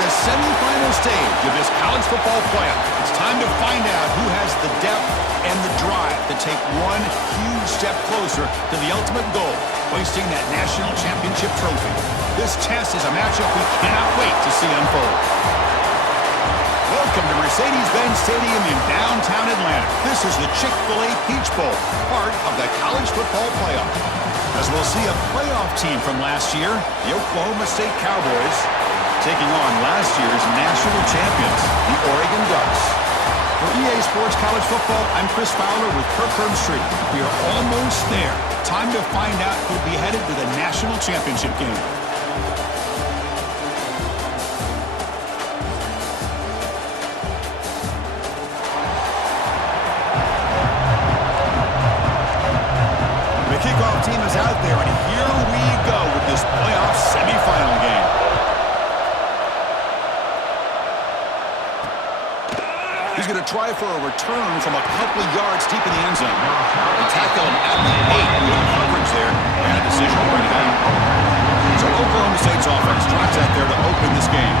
the semifinal stage of this college football playoff. It's time to find out who has the depth and the drive to take one huge step closer to the ultimate goal, hoisting that national championship trophy. This test is a matchup we cannot wait to see unfold. Welcome to Mercedes-Benz Stadium in downtown Atlanta. This is the Chick-fil-A Peach Bowl, part of the college football playoff. As we'll see a playoff team from last year, the Oklahoma State Cowboys, taking on last year's national champions, the Oregon Ducks. For EA Sports College Football, I'm Chris Fowler with Kirk Herbstreit. We are almost there. Time to find out who'll be headed to the national championship game. Kickoff team is out there, and here we go with this playoff semifinal game. He's going to try for a return from a couple of yards deep in the end zone. They tackle him at the 8. Good coverage there. Bad decision to bring it out. So Oklahoma State's offense drives out there to open this game.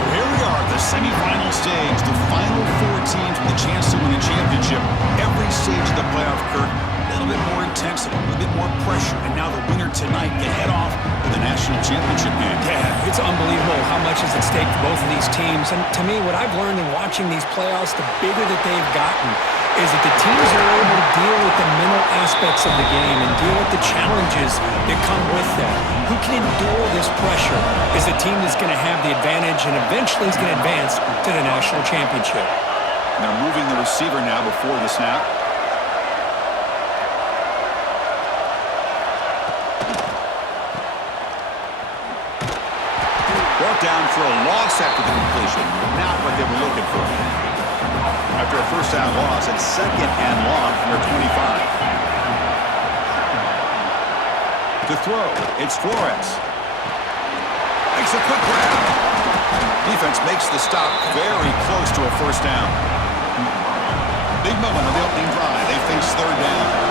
So here we are, the semifinal stage, the final 4 teams with a chance to win a championship. Every stage of the playoff, Kirk, a little bit more intensity, a little bit more pressure, and now the winner tonight can head off to the national championship game. Yeah, it's unbelievable how much is at stake for both of these teams. And to me, what I've learned in watching these playoffs, the bigger that they've gotten, is that the teams are able to deal with the mental aspects of the game and deal with the challenges that come with that. Who can endure this pressure is the team that's going to have the advantage and eventually is going to advance to the national championship. They're moving the receiver now before the snap. Brought down for a loss after the completion. Not what they were looking for. After a first down loss, and second and long from their 25. To throw, it's Flores. Makes a quick grab. Defense makes the stop very close to a first down. Big moment on the opening drive. They face third down.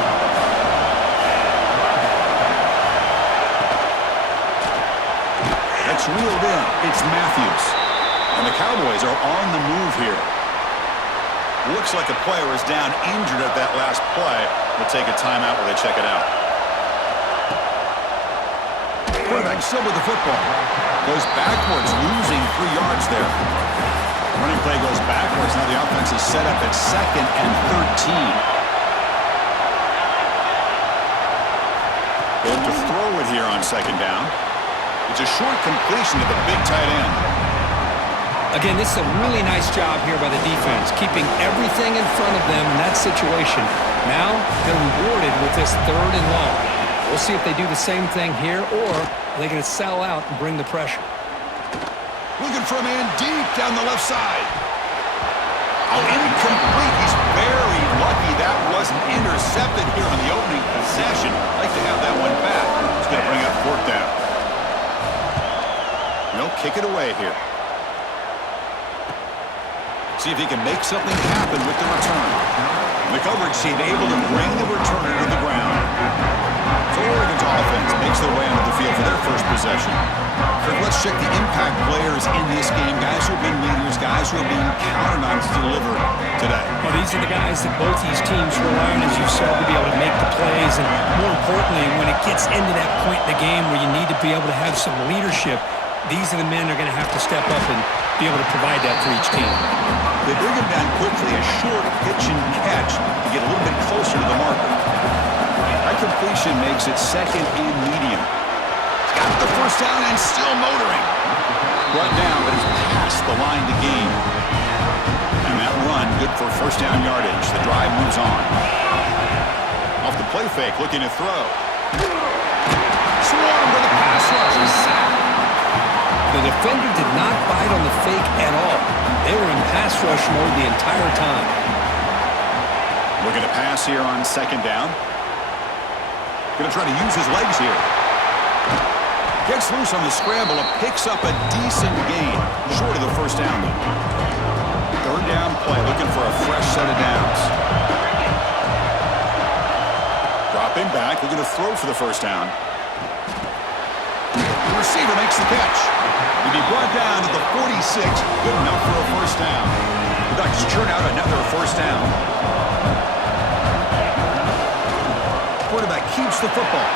It's reeled in. It's Matthews. And the Cowboys are on the move here. Looks like a player is down injured at that last play. We'll take a timeout while they check it out. Quarterback still with the football. Goes backwards, losing 3 yards there. Running play goes backwards. Now the offense is set up at 2nd and 13. Going to throw it here on 2nd down. It's a short completion to the big tight end. Again, this is a really nice job here by the defense, keeping everything in front of them in that situation. Now they're rewarded with this 3rd and long. We'll see if they do the same thing here, or are they going to sell out and bring the pressure. Looking for a man deep down the left side. Oh, incomplete. He's very lucky that wasn't intercepted here on the opening possession. Like to have that one back. He's going to bring up 4th down. They'll kick it away here. See if he can make something happen with the return. The coverage team able to bring the returner to the ground. So Oregon's offense makes their way onto the field for their first possession. So let's check the impact players in this game. Guys who have been leaders, guys who are being counted on to deliver today. Well, these are the guys that both these teams rely on, as you said, to be able to make the plays. And more importantly, when it gets into that point in the game where you need to be able to have some leadership, these are the men that are going to have to step up and be able to provide that for each team. They bring him down quickly, a short pitch and catch to get a little bit closer to the marker. That completion makes it 2nd and medium. He's got the first down and still motoring. Brought down, but he's past the line to gain. And that run, good for first down yardage. The drive moves on. Off the play fake, looking to throw. Swarm with a pass rush. He's sacked. The defender did not bite on the fake at all. They were in pass rush mode the entire time. Looking to pass here on 2nd down. Going to try to use his legs here. Gets loose on the scramble and picks up a decent gain. Short of the first down, though. 3rd down play, looking for a fresh set of downs. Dropping back, looking to throw for the first down. The receiver makes the catch. He'd be brought down to the 46, good enough for a first down. The Ducks churn out another first down. Quarterback keeps the football.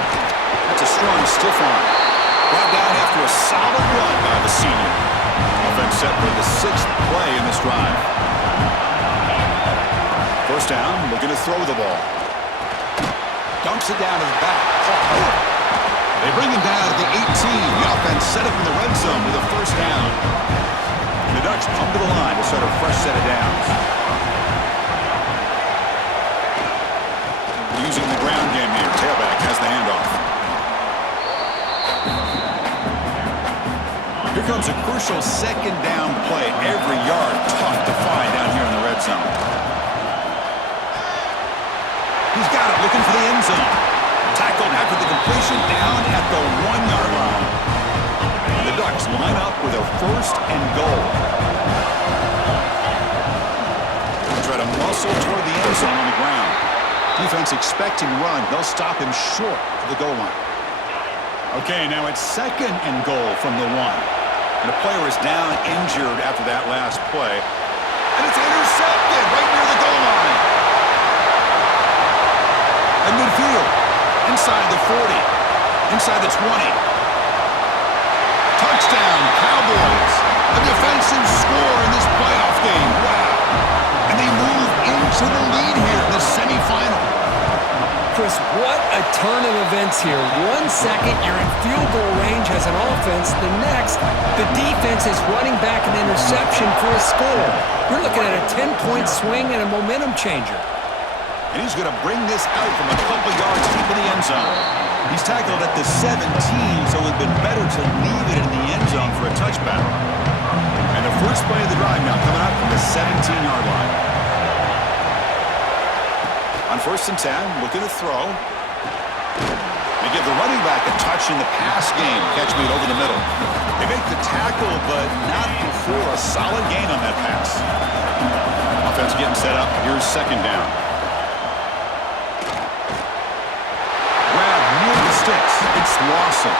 That's a strong stiff arm. Brought down after a solid run by the senior. Offense set for the 6th play in this drive. First down, looking to throw the ball. Dumps it down to the back. They bring him down to the 18. The offense set up in the red zone with a first down. And the Ducks pump to the line to start a fresh set of downs. Using the ground game here. Tailback has the handoff. Here comes a crucial second down play. Every yard tough to find down here in the red zone. He's got it, looking for the end zone. Tackled after the completion down at the 1-yard line. And the Ducks line up with a first and goal. They'll try to muscle toward the end zone on the ground. Defense expecting run. They'll stop him short of the goal line. Okay, now it's second and goal from the 1. And the player is down injured after that last play. And it's intercepted right near the goal line. At midfield, inside the 40, inside the 20. Touchdown, Cowboys. A defensive score in this playoff game. Wow. And they move into the lead here in the semifinal. Chris, what a turn of events here. 1 second, you're in field goal range as an offense. The next, the defense is running back an interception for a score. You're looking at a 10-point swing and a momentum changer. And he's going to bring this out from a couple yards deep in the end zone. He's tackled at the 17, so it would have been better to leave it in the end zone for a touchback. And the first play of the drive now coming out from the 17-yard line. On 1st and 10, looking to throw. They give the running back a touch in the pass game. Catch made over the middle. They make the tackle, but not before a solid gain on that pass. Offense getting set up. Here's second down. Grab near the sticks. It's Lawson.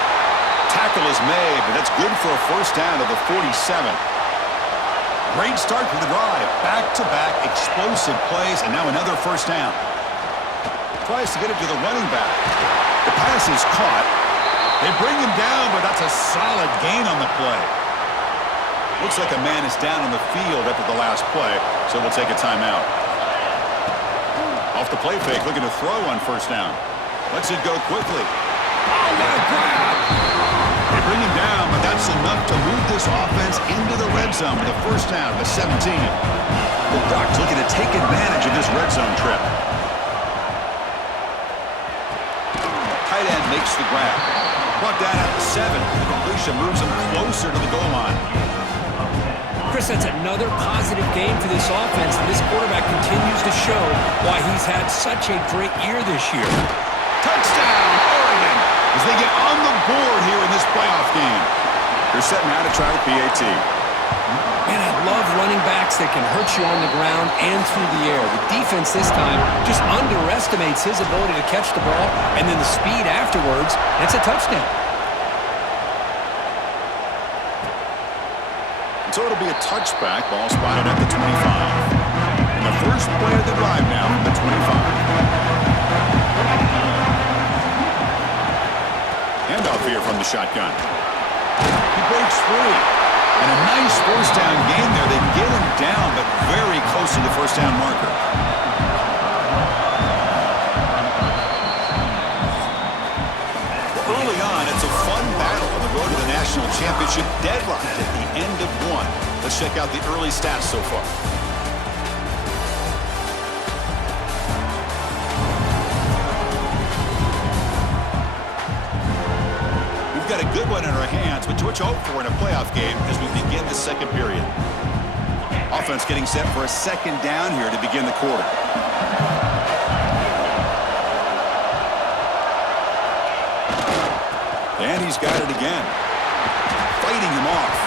Tackle is made, but that's good for a first down to the 47. Great start for the drive. Back-to-back explosive plays, and now another first down. Tries to get it to the running back. The pass is caught. They bring him down, but that's a solid gain on the play. Looks like a man is down on the field after the last play, so we'll take a timeout. Off the play fake, looking to throw on first down. Lets it go quickly. Oh, what a grab! They bring him down, but that's enough to move this offense into the red zone with a first down, the 17. The Ducks looking to take advantage of this red zone trip. Tight end makes the grab. Brought down at the 7. The completion moves him closer to the goal line. Chris, that's another positive game for this offense, and this quarterback continues to show why he's had such a great year this year. Touchdown, Oregon, as they get on the board here in this playoff game. They're setting out to try the PAT. Man, I love running backs that can hurt you on the ground and through the air. The defense this time just underestimates his ability to catch the ball, and then the speed afterwards, it's a touchdown. So it'll be a touchback, ball spotted at the 25. And the first play of the drive now from the 25. Handoff here from the shotgun. He breaks free. And a nice first down gain there. They get him down, but very close to the first down marker. Well, early on, it's a fun battle on the road to the national championship, deadlocked at the end of one. Let's check out the early stats so far. We've got a good one in our hands, but what you hope for in a playoff game as we begin the second period. Offense getting set for a second down here to begin the quarter. And he's got it again. Fighting him off.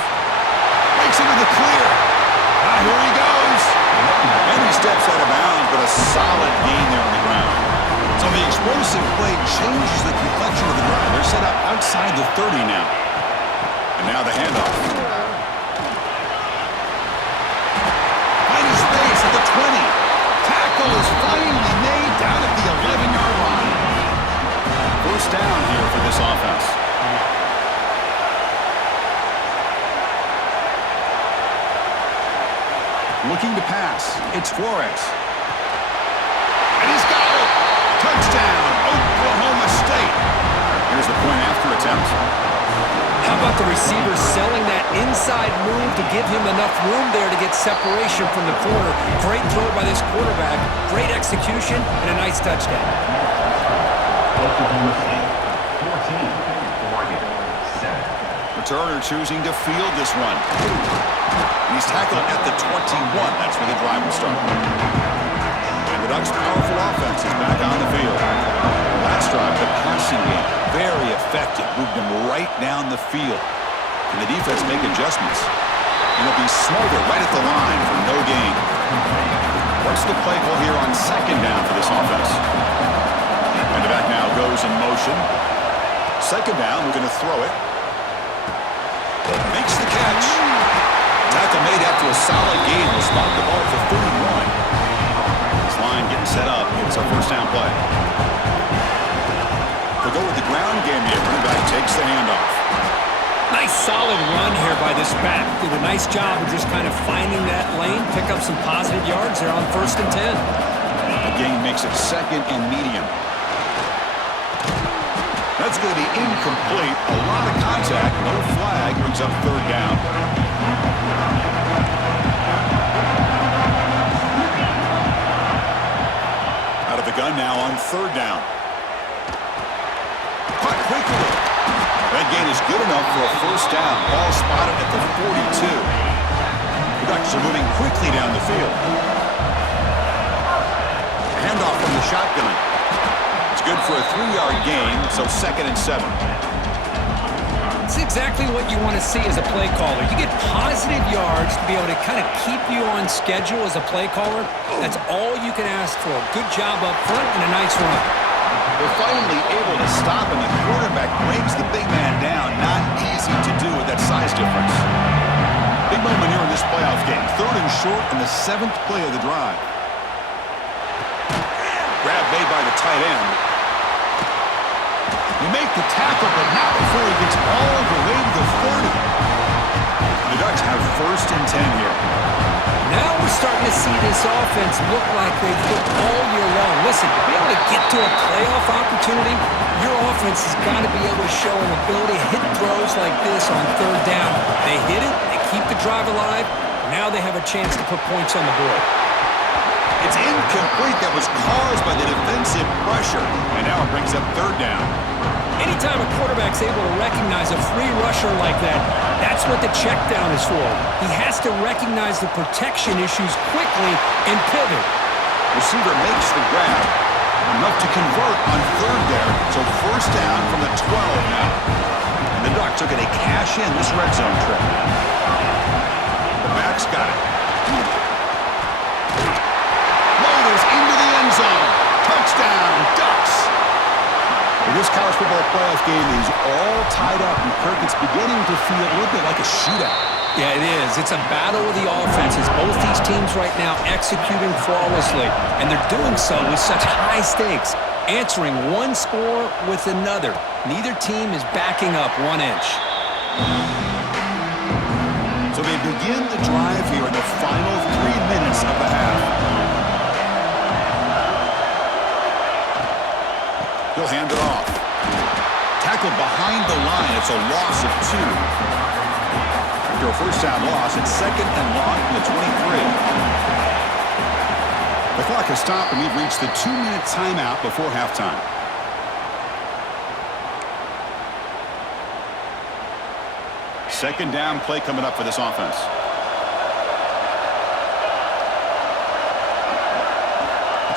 Makes him in the clear. Here he goes. And he steps out of bounds, but a solid gain there on the ground. So the explosive play changes the complexion of the drive. They're set up outside the 30 now. And now the handoff. Finding space at the 20. Tackle is finally made down at the 11-yard line. First down here for this offense. Looking to pass. It's Flores. And he's got it. Touchdown, Oklahoma State. Here's the point after attempt. How about the receiver selling that inside move to give him enough room there to get separation from the corner? Great throw by this quarterback. Great execution and a nice touchdown. Oklahoma State, 14, Oregon, 7. Returner choosing to field this one. He's tackled at the 21. That's where the drive will start. And the Ducks' powerful offense is back on the field. Last drive, the passing game, very effective. Moved them right down the field. Can the defense make adjustments? And it'll be smothered right at the line for no gain. What's the play call here on second down for this offense? And the back now goes in motion. Second down, we're going to throw it. Makes the catch. Tackle made after a solid gain. Will spot the ball for 31. This line getting set up. It's a first down play. They'll go with the ground game here. Running back takes the handoff. Nice solid run here by this back. Did a nice job of just kind of finding that lane, pick up some positive yards there on 1st and 10. The gain makes it second and medium. That's going to be incomplete. A lot of contact. No flag. Brings up third down. Out of the gun now on third down. Caught quickly. That gain is good enough for a first down. Ball spotted at the 42. The Ducks are moving quickly down the field. Handoff from the shotgun. Good for a 3-yard gain, so 2nd and 7. It's exactly what you want to see as a play caller. You get positive yards to be able to kind of keep you on schedule as a play caller. That's all you can ask for. Good job up front and a nice run. They're finally able to stop, and the quarterback brings the big man down. Not easy to do with that size difference. Big moment here in this playoff game. 3rd and short in the 7th play of the drive. Grab made by the tight end. You make the tackle, but not before he gets all the way to the 30. The Ducks have 1st and 10 here. Now we're starting to see this offense look like they've looked all year long. Listen, to be able to get to a playoff opportunity, your offense has got to be able to show an ability to hit throws like this on 3rd down. They hit it, they keep the drive alive. Now they have a chance to put points on the board. It's incomplete. That was caused by the defensive pressure. And now it brings up 3rd down. Anytime a quarterback's able to recognize a free rusher like that, that's what the check down is for. He has to recognize the protection issues quickly and pivot. Receiver makes the grab. Enough to convert on 3rd there. So first down from the 12 now. And the Ducks are going to cash in this red zone trip. The back's got it. Loaders into the end zone. Touchdown, Ducks. This college football playoff game is all tied up, and Kirk, it's beginning to feel a little bit like a shootout. Yeah, it is. It's a battle of the offenses. Both these teams right now executing flawlessly, and they're doing so with such high stakes, answering one score with another. Neither team is backing up 1 inch. So they begin the drive here in the final 3 minutes of the half. He'll hand it off. Tackled behind the line. It's a loss of 2. After a first down loss, it's 2nd and long from the 23. The clock has stopped, and we've reached the 2-minute timeout before halftime. Second down play coming up for this offense.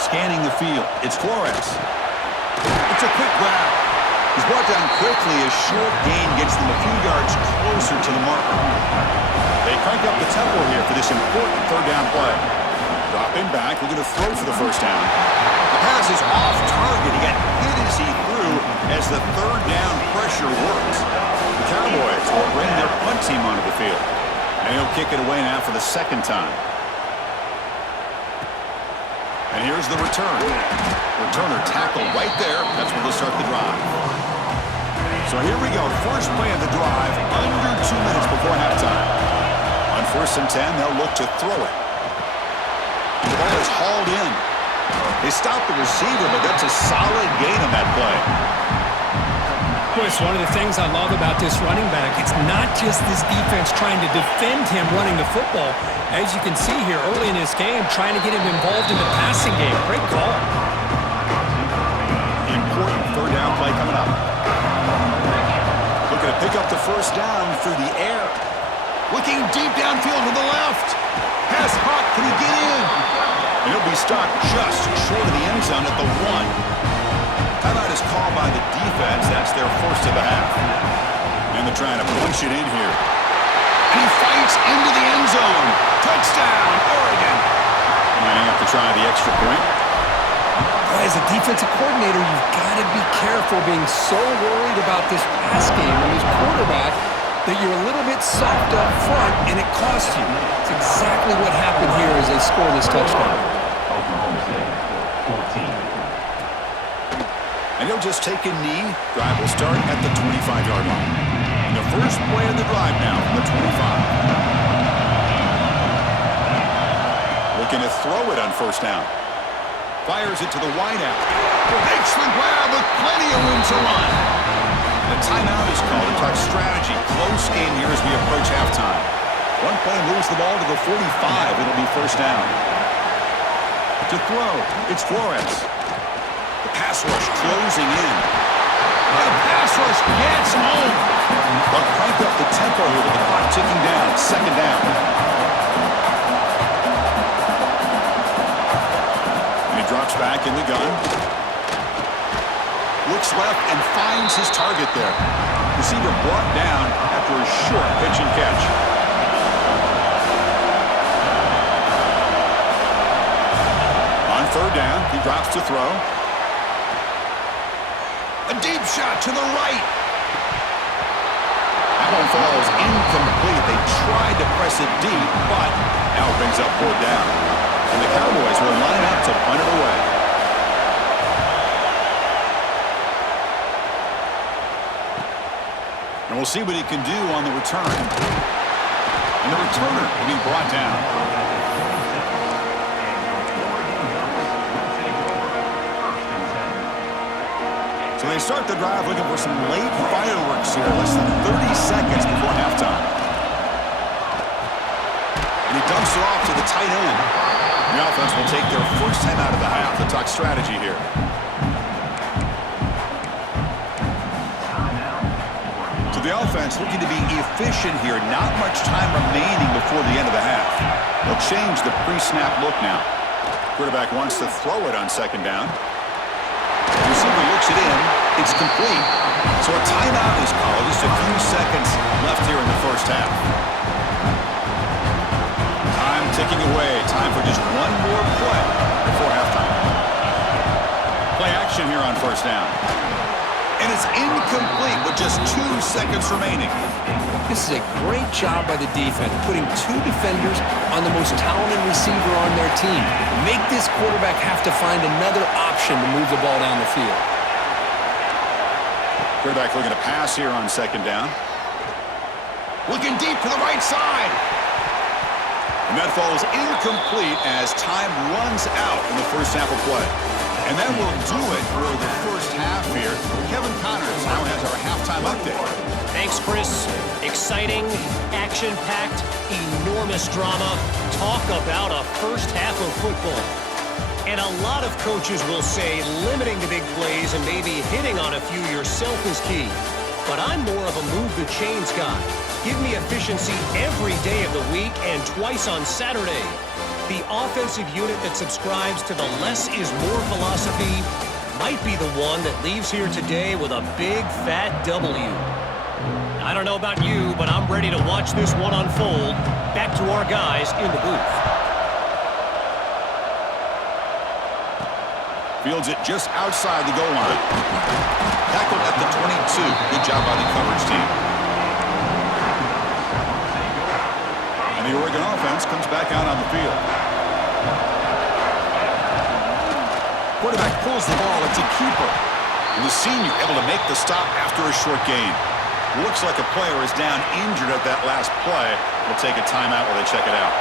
Scanning the field. It's Flores. It's a quick grab. He's brought down quickly as short gain gets them a few yards closer to the marker. They crank up the tempo here for this important 3rd down play. Dropping back, looking to throw for the first down. The pass is off target. He got hit as he threw as the 3rd down pressure works. The Cowboys will bring their punt team onto the field. And he'll kick it away now for the second time. And here's the return. Returner tackled right there. That's where they'll start the drive. So here we go. First play of the drive, under 2 minutes before halftime. On 1st and 10, they'll look to throw it. The ball is hauled in. They stop the receiver, but that's a solid gain on that play. Boy, it's one of the things I love about this running back. It's not just this defense trying to defend him running the football. As you can see here early in this game, trying to get him involved in the passing game. Great call. Important third down play coming up. Looking to pick up the first down through the air. Looking deep downfield to the left. Pass caught. Can he get in? And he'll be stopped just short of the end zone at the 1. Timeout is called by the defense. That's their first of the half. And they're trying to punch it in here. And he fights into the end zone. Touchdown, Oregon. Might have to try the extra point. As a defensive coordinator, you've got to be careful being so worried about this pass game and this quarterback that you're a little bit soft up front, and it costs you. It's exactly what happened here as they score this touchdown. Oklahoma State, 14. And he'll just take a knee. Drive will start at the 25-yard line. And the first play of the drive now from the 25. Looking to throw it on first down. Fires it to the wideout. Makes the grab with plenty of room to run. The timeout is called to talk strategy. Close game here as we approach halftime. One play moves the ball to the 45. It'll be first down. To throw, it's Flores. The pass rush closing in. The pass rush gets home. They'll crank up the tempo here with the clock ticking down. Second down. And he drops back in the gun. Looks left and finds his target there. Receiver brought down after a short pitch and catch. On third down, he drops to throw. A deep shot to the right. That one falls incomplete. They tried to press it deep, but now it brings up 4th down. And the Cowboys will line up to punt it away. And we'll see what he can do on the return. And the returner will be brought down. So they start the drive looking for some late fireworks here, less than 30 seconds before halftime. And he dumps it off to the tight end. The offense will take their first time out of the half to talk strategy here. So the offense looking to be efficient here. Not much time remaining before the end of the half. They'll change the pre-snap look now. Quarterback wants to throw it on second down. Receiver looks it in. It's complete. So a timeout is called. Just a few seconds left here in the first half. Time ticking away. Time for just one more play before halftime. Play action here on first down. And it's incomplete with just 2 seconds remaining. This is a great job by the defense, putting 2 defenders on the most talented receiver on their team. Make this quarterback have to find another option to move the ball down the field. Quarterback looking to pass here on second down. Looking deep to the right side. And that falls incomplete as time runs out in the first half of play. And that will do it for the first half here. Kevin Connors now has our halftime update. Thanks, Chris. Exciting, action-packed, enormous drama. Talk about a first half of football. And a lot of coaches will say limiting the big plays and maybe hitting on a few yourself is key. But I'm more of a move the chains guy. Give me efficiency every day of the week and twice on Saturday. The offensive unit that subscribes to the less is more philosophy might be the one that leaves here today with a big fat W. I don't know about you, but I'm ready to watch this one unfold. Back to our guys in the booth. Fields it just outside the goal line. Tackled at the 22. Good job by the coverage team. The Oregon offense comes back out on the field. Quarterback pulls the ball. It's a keeper. And the senior able to make the stop after a short gain. Looks like a player is down injured at that last play. We'll take a timeout while they check it out.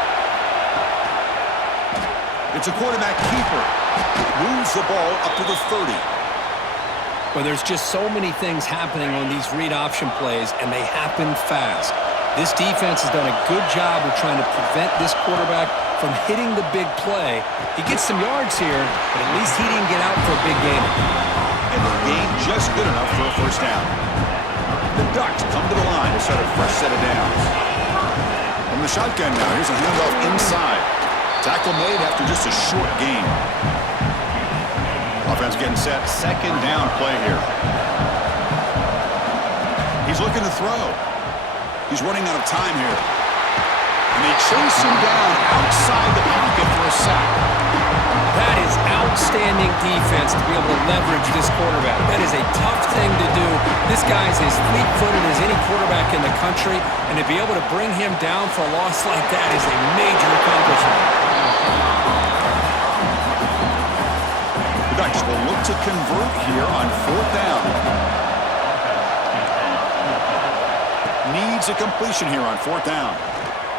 It's a quarterback keeper. Moves the ball up to the 30. Well, there's just so many things happening on these read option plays, and they happen fast. This defense has done a good job of trying to prevent this quarterback from hitting the big play. He gets some yards here, but at least he didn't get out for a big gain. And the gain just good enough for a first down. The Ducks come to the line to set a fresh set of downs. From the shotgun now, here's a handoff inside. Tackle made after just a short gain. Offense getting set. Second down play here. He's looking to throw. He's running out of time here. And they chase him down outside the pocket for a sack. That is outstanding defense to be able to leverage this quarterback. That is a tough thing to do. This guy's as fleet-footed as any quarterback in the country, and to be able to bring him down for a loss like that is a major accomplishment. The Ducks will look to convert here on fourth down. Needs a completion here on fourth down.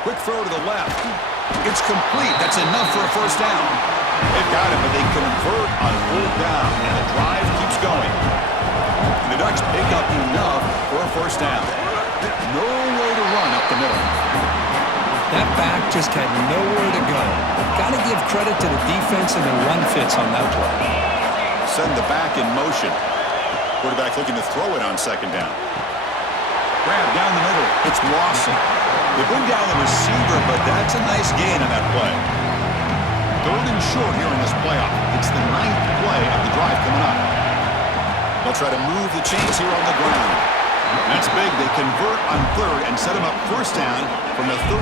Quick throw to the left. It's complete. That's enough for a first down. They've got it, but they convert on fourth down, and the drive keeps going. And the Ducks pick up enough for a first down. Nowhere to run up the middle. That back just had nowhere to go. Got to give credit to the defense and the run fits on that play. Send the back in motion. Quarterback looking to throw it on second down. Grab down the middle. It's Lawson. They bring down the receiver, but that's a nice gain on that play. Third and short here in this playoff. It's the 9th play of the drive coming up. They'll try to move the chains here on the ground. And that's big. They convert on third and set them up first down from the 32.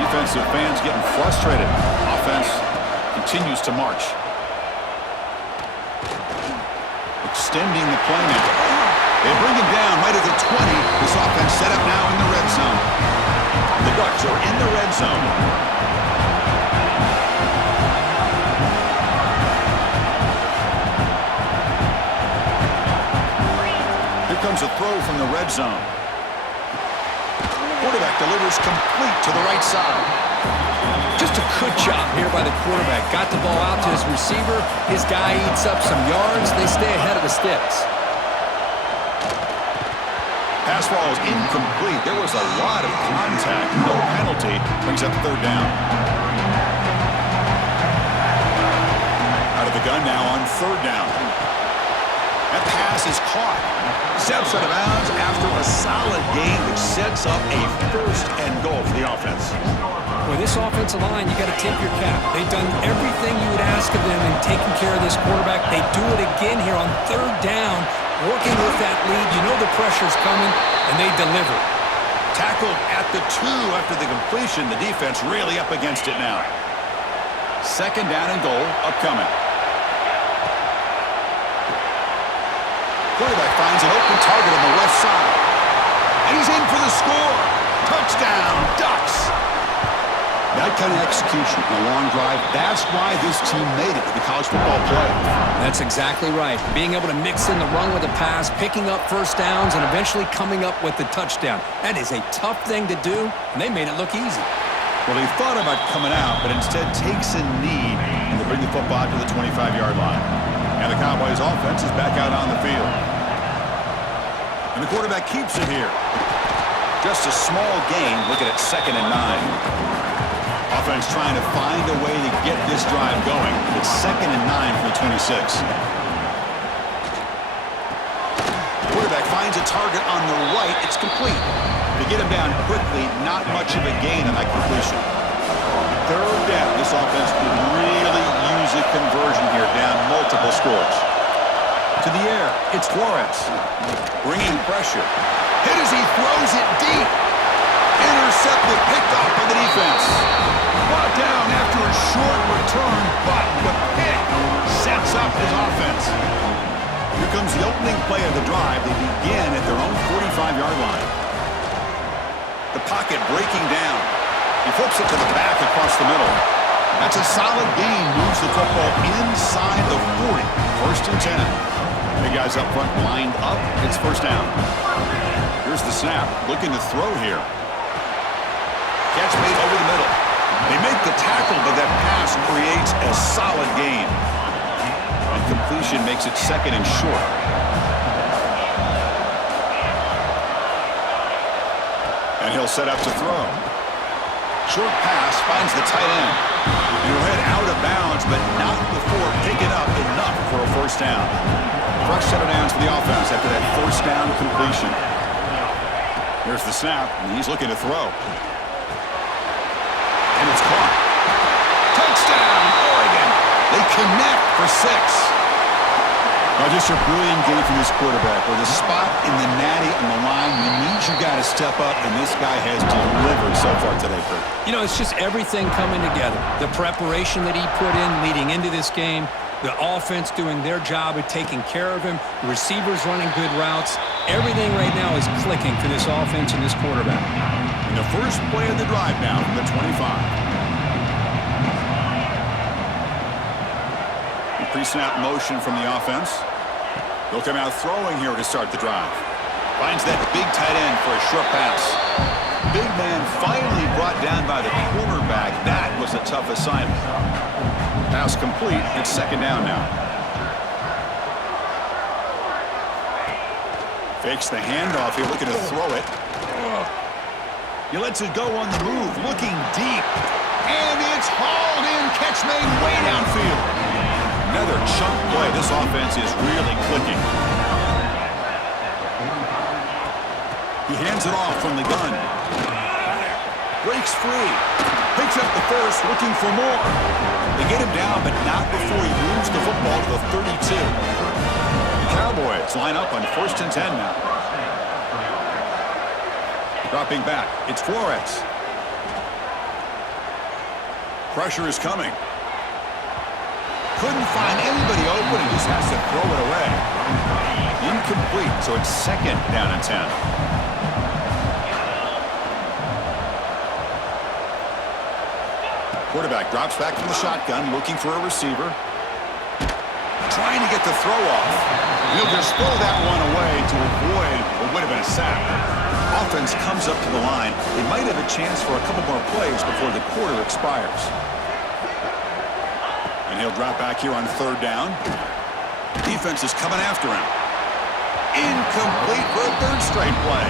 Defensive fans getting frustrated. Offense continues to march. Extending the play now. They bring him down right at the 20. This offense set up now in the red zone. The Ducks are in the red zone. Here comes a throw from the red zone. Quarterback delivers complete to the right side. Just a good job here by the quarterback. Got the ball out to his receiver. His guy eats up some yards. They stay ahead of the sticks. Pass ball is incomplete. There was a lot of contact. No penalty. Brings up third down. Out of the gun now on third down. That pass is caught. Steps out of bounds after a solid gain, which sets up a first and goal for the offense. With this offensive line, you got to tip your cap. They've done everything you would ask of them in taking care of this quarterback. They do it again here on third down. Working with that lead, you know the pressure's coming, and they deliver. Tackled at the 2 after the completion. The defense really up against it now. Second down and goal upcoming. Quarterback finds an open target on the left side. And he's in for the score. Touchdown, Ducks. That kind of execution in a long drive, that's why this team made it to the college football playoff. That's exactly right. Being able to mix in the run with the pass, picking up first downs, and eventually coming up with the touchdown. That is a tough thing to do, and they made it look easy. Well, he thought about coming out, but instead takes a knee and to bring the football to the 25-yard line. And the Cowboys offense is back out on the field. And the quarterback keeps it here. Just a small gain, looking at 2nd and 9. Offense trying to find a way to get this drive going. It's 2nd and 9 from the 26. Quarterback finds a target on the right. It's complete. To get him down quickly, not much of a gain on that completion. Third down. This offense could really use a conversion here, down multiple scores. To the air, it's Flores. Bringing pressure. Hit as he throws it deep. Intercepted, picked off by the defense. Brought down after a short return, but the pick sets up his offense. Here comes the opening play of the drive. They begin at their own 45-yard line. The pocket breaking down. He flips it to the back across the middle. That's a solid gain. Moves the football inside the 40. 1st and 10. Big guys up front lined up. It's 1st down. Here's the snap. Looking to throw here. Catch made over the middle. They make the tackle, but that pass creates a solid gain. And completion makes it 2nd and short. And he'll set up to throw. Short pass finds the tight end. He'll head out of bounds, but not before picking up enough for a 1st down. Fresh set of downs for the offense after that 1st down completion. Here's the snap, and he's looking to throw. And it's caught. Touchdown, Oregon! They connect for 6. Now just a brilliant game from this quarterback. With a spot in the natty on the line, you need your guy to step up, and this guy has delivered so far today, Kurt. You know, it's just everything coming together. The preparation that he put in leading into this game, the offense doing their job of taking care of him, the receivers running good routes. Everything right now is clicking for this offense and this quarterback. And the first play of the drive now from the 25. Pre-snap motion from the offense. He'll come out throwing here to start the drive. Finds that big tight end for a short pass. Big man finally brought down by the cornerback. That was a tough assignment. Pass complete. It's 2nd down now. Fakes the handoff here, looking to throw it. He lets it go on the move, looking deep. And it's hauled in. Catch made way downfield. Another chunk play. This offense is really clicking. He hands it off from the gun. Breaks free. Picks up the 1st, looking for more. They get him down, but not before he moves the football to the 32. The Cowboys line up on 1st and 10 now. Dropping back. It's Flores. Pressure is coming. Couldn't find anybody open. He just has to throw it away. Incomplete, so it's 2nd down and 10. Quarterback drops back from the shotgun, looking for a receiver. Trying to get the throw off. He'll just throw that one away to avoid what would have been a sack. Offense comes up to the line. They might have a chance for a couple more plays before the quarter expires. And he'll drop back here on 3rd down. Defense is coming after him. Incomplete for a 3rd straight play.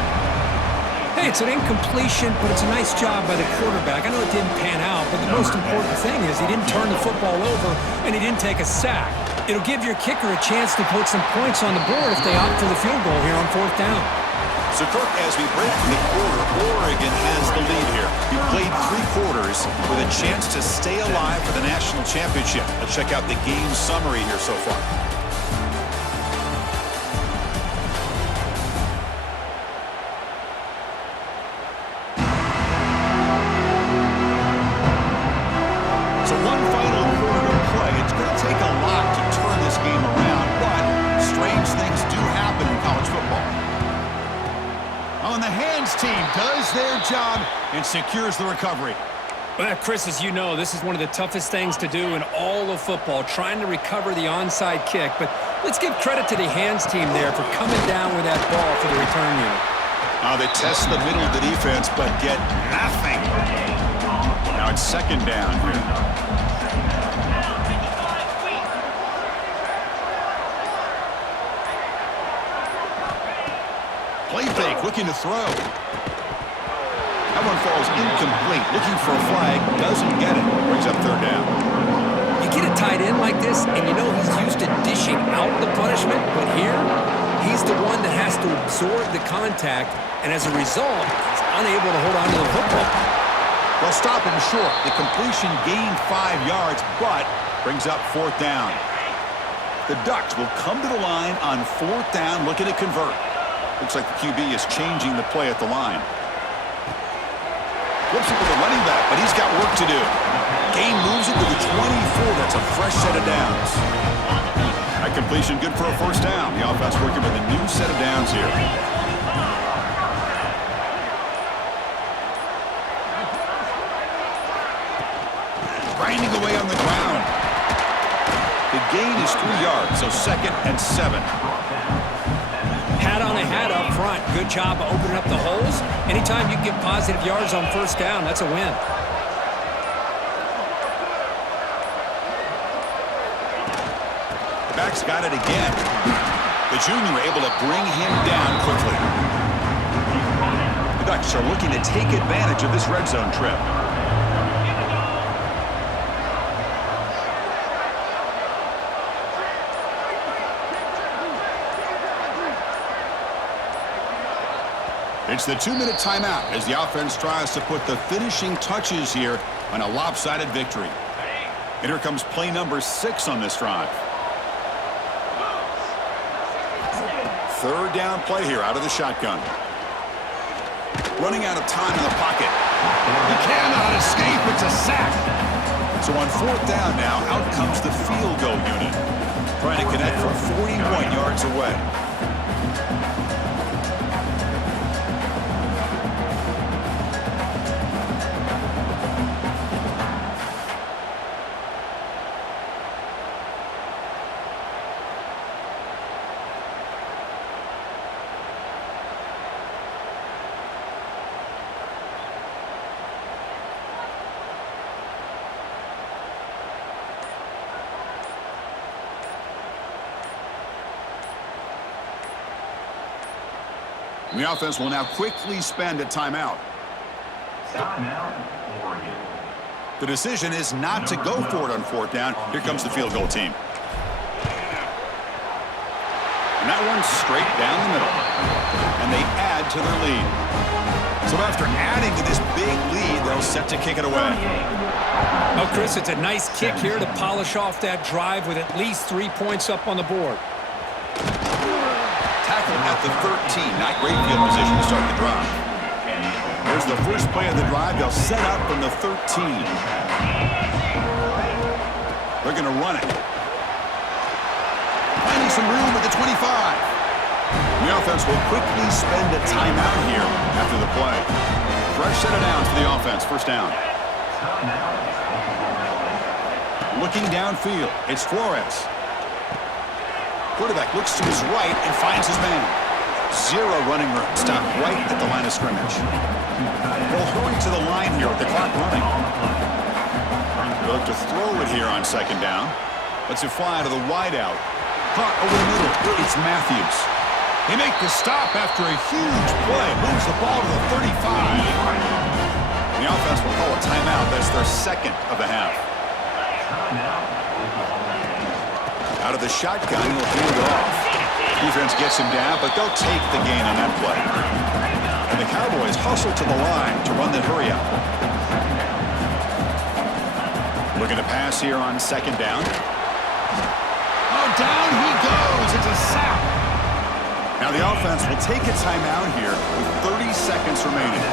Hey, it's an incompletion, but it's a nice job by the quarterback. I know it didn't pan out, but the most important thing is he didn't turn the football over and he didn't take a sack. It'll give your kicker a chance to put some points on the board if they opt for the field goal here on 4th down. So, Kirk, as we break from the quarter, Oregon has the lead here. He played 3 quarters with a chance to stay alive for the national championship. Let's check out the game summary here so far. So one final quarter to play. It's going to take a lot to turn this game around, but strange things do happen in college football. On the hands team does their job and secures the recovery. Well, Chris, as you know, this is one of the toughest things to do in all of football, trying to recover the onside kick. But let's give credit to the hands team there for coming down with that ball for the return unit. They test the middle of the defense, but get nothing. Now it's 2nd down here. Play fake, looking to throw. That one falls incomplete. Looking for a flag, doesn't get it. Brings up 3rd down. You get a tight end like this, and you know he's used to dishing out the punishment, but here, he's the one that has to absorb the contact, and as a result, he's unable to hold on to the football. They'll stop him short. The completion gained 5 yards, but brings up 4th down. The Ducks will come to the line on 4th down, looking to convert. Looks like the QB is changing the play at the line. Flips it to the running back, but he's got work to do. Gain moves it to the 24. That's a fresh set of downs. That completion good for a 1st down. The offense working with a new set of downs here. grinding away on the ground. The gain is 3 yards, so 2nd and 7. Hat on a hat up front. Good job of opening up the holes. Anytime you can get positive yards on first down, that's a win. The back's got it again. The junior able to bring him down quickly. The Ducks are looking to take advantage of this red zone trip. It's the 2-minute timeout as the offense tries to put the finishing touches here on a lopsided victory. And here comes play number 6 on this drive. 3rd down play here out of the shotgun. Running out of time in the pocket. He cannot escape. It's a sack. So on 4th down now, out comes the field goal unit. Trying to connect from 41 yards away. The offense will now quickly spend a timeout. Timeout, Oregon. The decision is not to go for it on 4th down. Here comes the field goal team. And that one's straight down the middle. And they add to their lead. So after adding to this big lead, they're set to kick it away. Oh, Chris, it's a nice kick here to polish off that drive with at least 3 points up on the board. Tackle at the 13. Not great field position to start the drive. Here's the first play of the drive. They'll set up from the 13. They're going to run it. Finding some room at the 25. The offense will quickly spend a timeout here after the play. Fresh set of downs for the offense. First down. Looking downfield. It's Flores. Quarterback looks to his right and finds his man. 0 running room. Stop right at the line of scrimmage. They'll hurry to the line here with the clock running. They'll look to throw it here on 2nd down. Lets it fly to the wideout. Caught over the middle. It's Matthews. They make the stop after a huge play. Moves the ball to the 35. The offense will call a timeout. That's their 2nd of the half. Out of the shotgun, he'll hand it off. Defense gets him down, but they'll take the gain on that play. And the Cowboys hustle to the line to run the hurry up. Looking to pass here on 2nd down. Oh, down he goes. It's a sack. Now the offense will take a timeout here with 30 seconds remaining.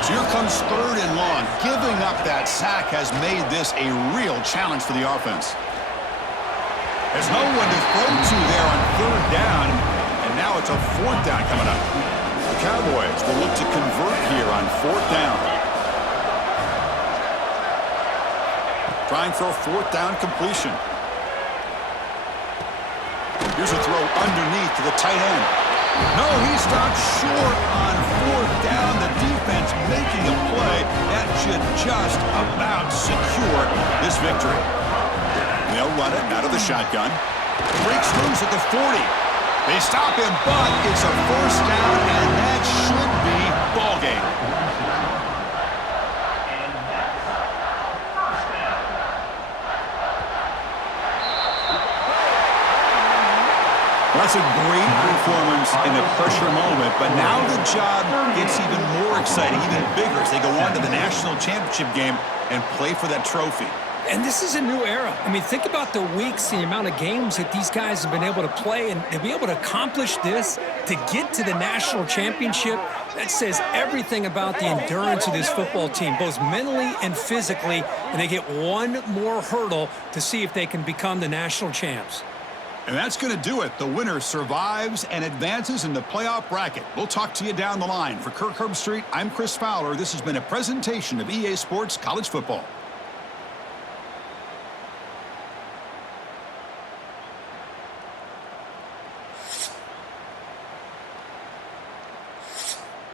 So here comes 3rd and long. Giving up that sack has made this a real challenge for the offense. There's no one to throw to there on 3rd down, and now it's a 4th down coming up. The Cowboys will look to convert here on 4th down. Trying for a 4th down completion. Here's a throw underneath to the tight end. No, he stopped short on 4th down. The defense making a play that should just about secure this victory. They'll run it out of the shotgun. Breaks loose at the 40. They stop him, but it's a 1st down, and that should be ball game. That's a great performance in the pressure moment, but now the job gets even more exciting, even bigger as they go on to the national championship game and play for that trophy. And this is a new era. I mean, think about the weeks, the amount of games that these guys have been able to play, and to be able to accomplish this, to get to the national championship, that says everything about the endurance of this football team, both mentally and physically, and they get one more hurdle to see if they can become the national champs. And that's going to do it. The winner survives and advances in the playoff bracket. We'll talk to you down the line. For Kirk Herbstreit, I'm Chris Fowler. This has been a presentation of EA Sports College Football.